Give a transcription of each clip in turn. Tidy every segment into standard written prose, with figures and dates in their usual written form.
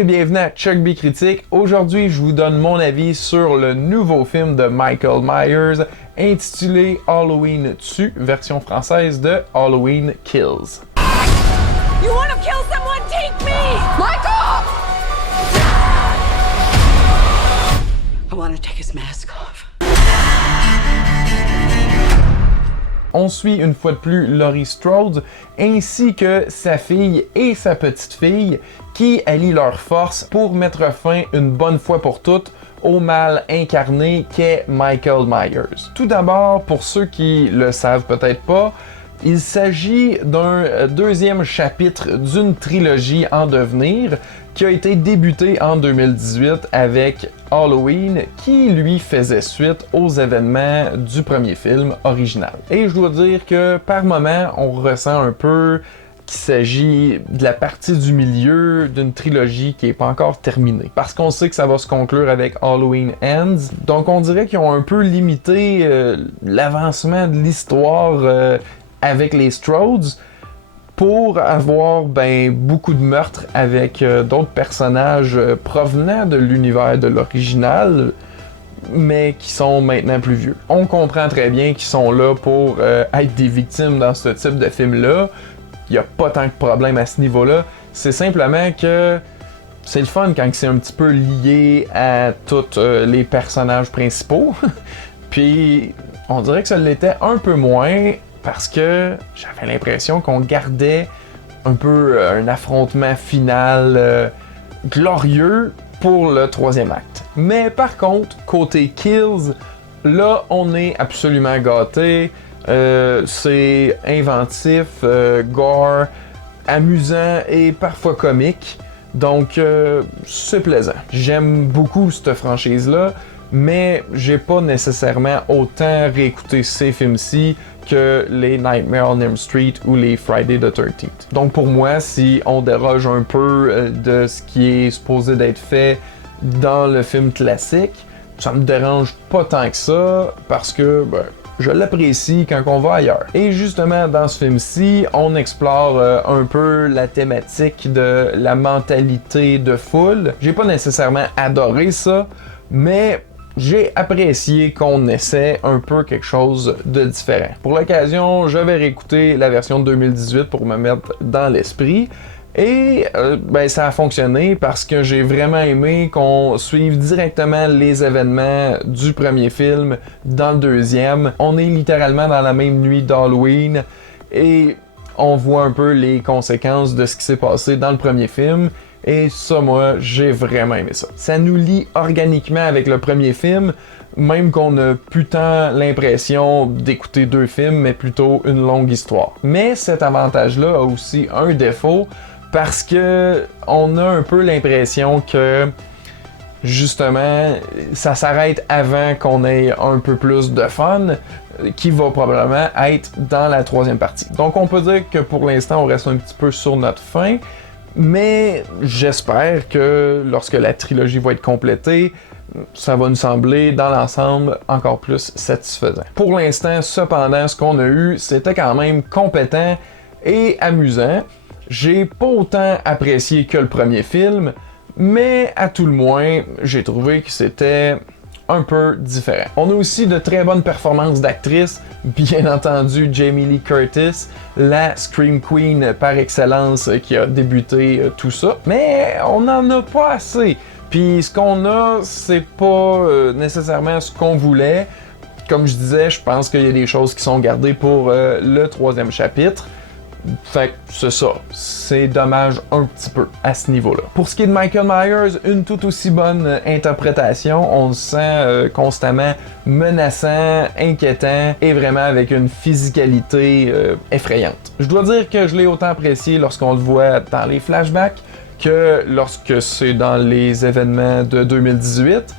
et bienvenue à Chuck B Critique. Aujourd'hui, je vous donne mon avis sur le nouveau film de Michael Myers intitulé Halloween Tue, version française de Halloween Kills. You want to kill someone? Take me! Michael! I want to take his mask off. On suit une fois de plus Laurie Strode ainsi que sa fille et sa petite-fille qui allient leurs forces pour mettre fin une bonne fois pour toutes au mal incarné qu'est Michael Myers. Tout d'abord, pour ceux qui le savent peut-être pas, il s'agit d'un deuxième chapitre d'une trilogie en devenir qui a été débutée en 2018 avec Halloween qui lui faisait suite aux événements du premier film original. Et je dois dire que par moments on ressent un peu qu'il s'agit de la partie du milieu d'une trilogie qui n'est pas encore terminée. Parce qu'on sait que ça va se conclure avec Halloween Ends, donc on dirait qu'ils ont un peu limité l'avancement de l'histoire avec les Strodes pour avoir beaucoup de meurtres avec d'autres personnages provenant de l'univers de l'original, mais qui sont maintenant plus vieux. On comprend très bien qu'ils sont là pour être des victimes dans ce type de film-là. Il n'y a pas tant de problème à ce niveau-là. C'est simplement que c'est le fun quand c'est un petit peu lié à tous les personnages principaux. Puis on dirait que ça l'était un peu moins parce que j'avais l'impression qu'on gardait un peu un affrontement final glorieux pour le troisième acte. Mais par contre, côté Kills, là on est absolument gâté. C'est inventif, gore, amusant et parfois comique. Donc c'est plaisant. J'aime beaucoup cette franchise-là, mais j'ai pas nécessairement autant réécouté ces films-ci que les Nightmare on Elm Street ou les Friday the 13th. Donc pour moi, si on déroge un peu de ce qui est supposé d'être fait dans le film classique, ça me dérange pas tant que ça parce que je l'apprécie quand on va ailleurs. Et justement, dans ce film-ci, on explore un peu la thématique de la mentalité de foule. J'ai pas nécessairement adoré ça, mais j'ai apprécié qu'on essaie un peu quelque chose de différent. Pour l'occasion, je vais réécouter la version de 2018 pour me mettre dans l'esprit. Et ça a fonctionné parce que j'ai vraiment aimé qu'on suive directement les événements du premier film dans le deuxième. On est littéralement dans la même nuit d'Halloween et on voit un peu les conséquences de ce qui s'est passé dans le premier film. Et ça, moi, j'ai vraiment aimé ça. Ça nous lie organiquement avec le premier film, même qu'on n'a plus tant l'impression d'écouter deux films, mais plutôt une longue histoire. Mais cet avantage-là a aussi un défaut, parce que on a un peu l'impression que justement ça s'arrête avant qu'on ait un peu plus de fun, qui va probablement être dans la troisième partie. Donc on peut dire que pour l'instant on reste un petit peu sur notre fin, mais j'espère que lorsque la trilogie va être complétée, ça va nous sembler dans l'ensemble encore plus satisfaisant. Pour l'instant, cependant, ce qu'on a eu, c'était quand même compétent et amusant. J'ai pas autant apprécié que le premier film, mais à tout le moins, j'ai trouvé que c'était un peu différent. On a aussi de très bonnes performances d'actrices, bien entendu Jamie Lee Curtis, la Scream Queen par excellence qui a débuté tout ça, mais on n'en a pas assez. Puis ce qu'on a, c'est pas nécessairement ce qu'on voulait. Comme je disais, je pense qu'il y a des choses qui sont gardées pour le troisième chapitre. Fait que c'est ça, c'est dommage un petit peu à ce niveau-là. Pour ce qui est de Michael Myers, une tout aussi bonne interprétation, on le sent constamment menaçant, inquiétant et vraiment avec une physicalité effrayante. Je dois dire que je l'ai autant apprécié lorsqu'on le voit dans les flashbacks que lorsque c'est dans les événements de 2018.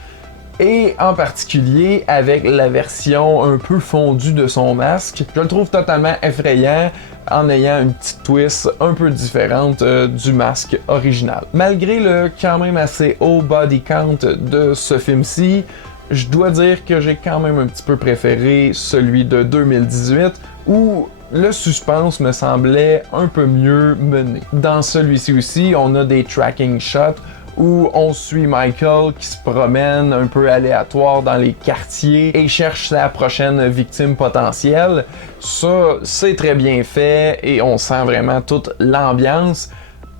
Et en particulier avec la version un peu fondue de son masque. Je le trouve totalement effrayant en ayant une petite twist un peu différente du masque original. Malgré le quand même assez haut body count de ce film-ci, je dois dire que j'ai quand même un petit peu préféré celui de 2018 où le suspense me semblait un peu mieux mené. Dans celui-ci aussi, on a des tracking shots où on suit Michael qui se promène un peu aléatoire dans les quartiers et cherche sa prochaine victime potentielle. Ça, c'est très bien fait et on sent vraiment toute l'ambiance,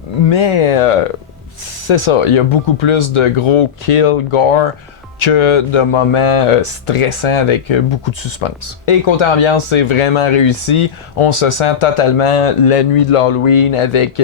mais c'est ça, il y a beaucoup plus de gros kills, gore, que de moments stressants avec beaucoup de suspense. Et côté ambiance, c'est vraiment réussi. On se sent totalement la nuit de l'Halloween avec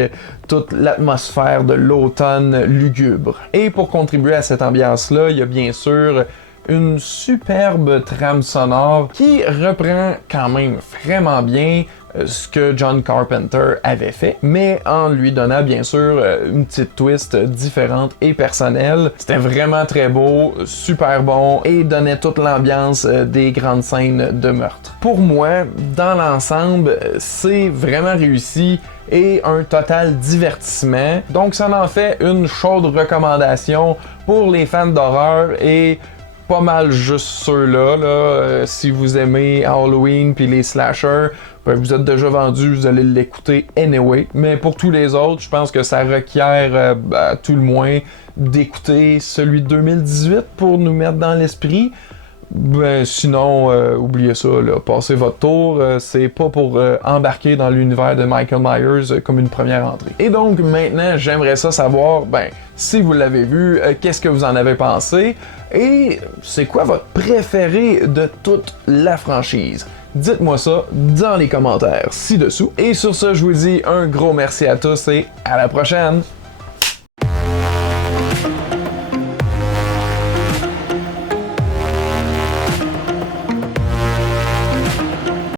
toute l'atmosphère de l'automne lugubre. Et pour contribuer à cette ambiance-là, il y a bien sûr une superbe trame sonore qui reprend quand même vraiment bien ce que John Carpenter avait fait, mais en lui donnant bien sûr une petite twist différente et personnelle. C'était vraiment très beau, super bon et donnait toute l'ambiance des grandes scènes de meurtre. Pour moi, dans l'ensemble, c'est vraiment réussi et un total divertissement. Donc ça en fait une chaude recommandation pour les fans d'horreur et pas mal juste ceux-là. Si vous aimez Halloween puis les slashers, ben vous êtes déjà vendu, vous allez l'écouter anyway. Mais pour tous les autres, je pense que ça requiert à tout le moins d'écouter celui de 2018 pour nous mettre dans l'esprit. Ben sinon, oubliez ça, là, passez votre tour, c'est pas pour embarquer dans l'univers de Michael Myers comme une première entrée. Et donc maintenant, j'aimerais ça savoir, ben, si vous l'avez vu, qu'est-ce que vous en avez pensé, et c'est quoi votre préféré de toute la franchise? Dites-moi ça dans les commentaires ci-dessous. Et sur ce, je vous dis un gros merci à tous et à la prochaine!